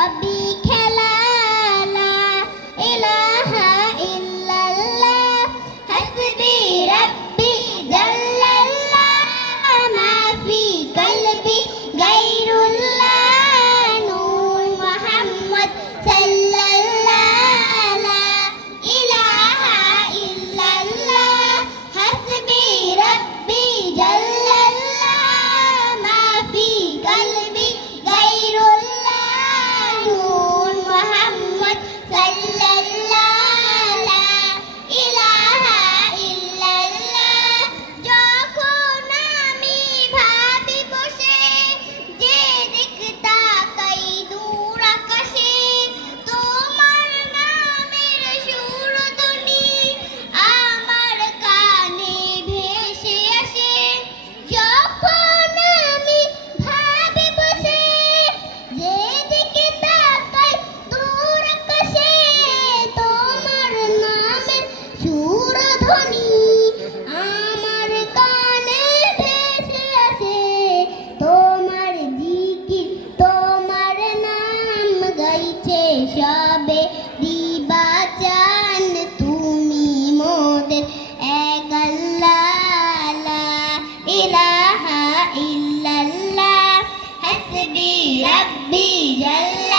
Tubby. শেষ হবে দিবা চান তুমি মোদের এক আল্লাহ ইলাহা ইল্লাল্লাহ। হাসবি রাব্বি জাল্লা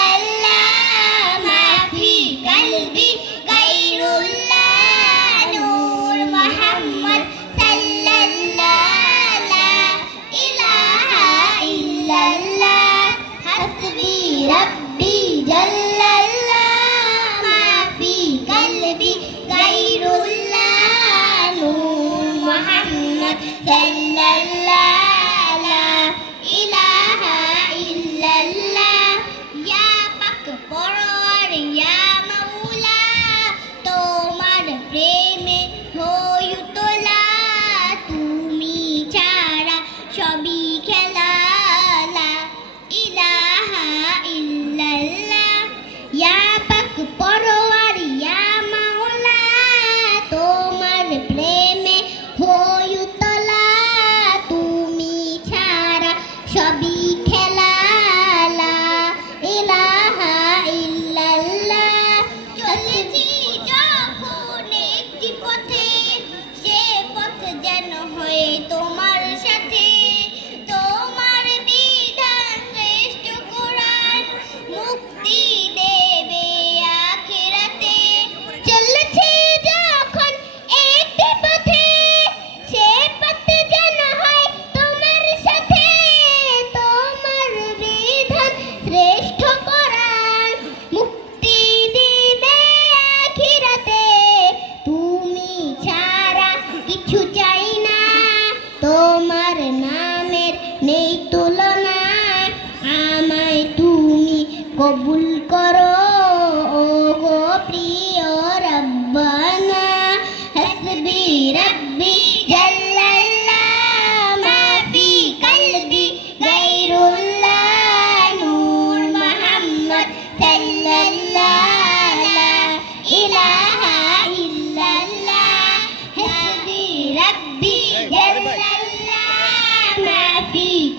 then শ্রেষ্ঠ কোরআন মুক্তি দিবে আখিরাতে। তুমি ছাড়া কিছু চাই না। তোমার নামের নেই তুলনা। আমায় তুমি কবুল করো। قلبي جل الله ما في